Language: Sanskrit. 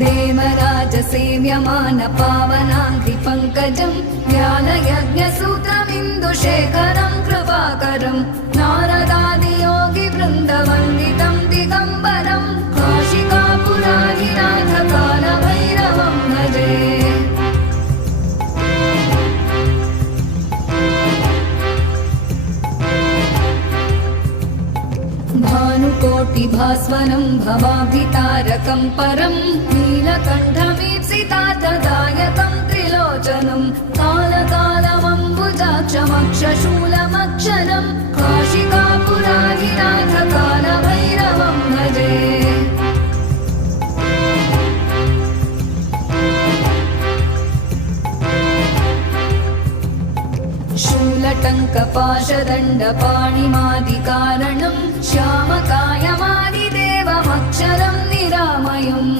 देवराजसेव्यमानपावनाङ्घ्रिपङ्कजं ज्ञानयज्ञसूत्रमिन्दुशेखरं कृपाकरं नारदादियोगिवृन्दवन्दितं दिगम्बरं काशिकापुराधिनाथकालभैरवं भजे। भानुकोटिभास्वनं भवाभितारकं परं नीलकण्ठमीप्सितार्थदायकं त्रिलोचनं कालकालमम्बुजाक्षमक्षशूलमक्षरं काशिकापुराधिनाथकालभैरवं भजे। शूलटङ्कपाशदण्डपाणिमादिकारणं श्यामकायमादिदेवमक्षरं निरामयम्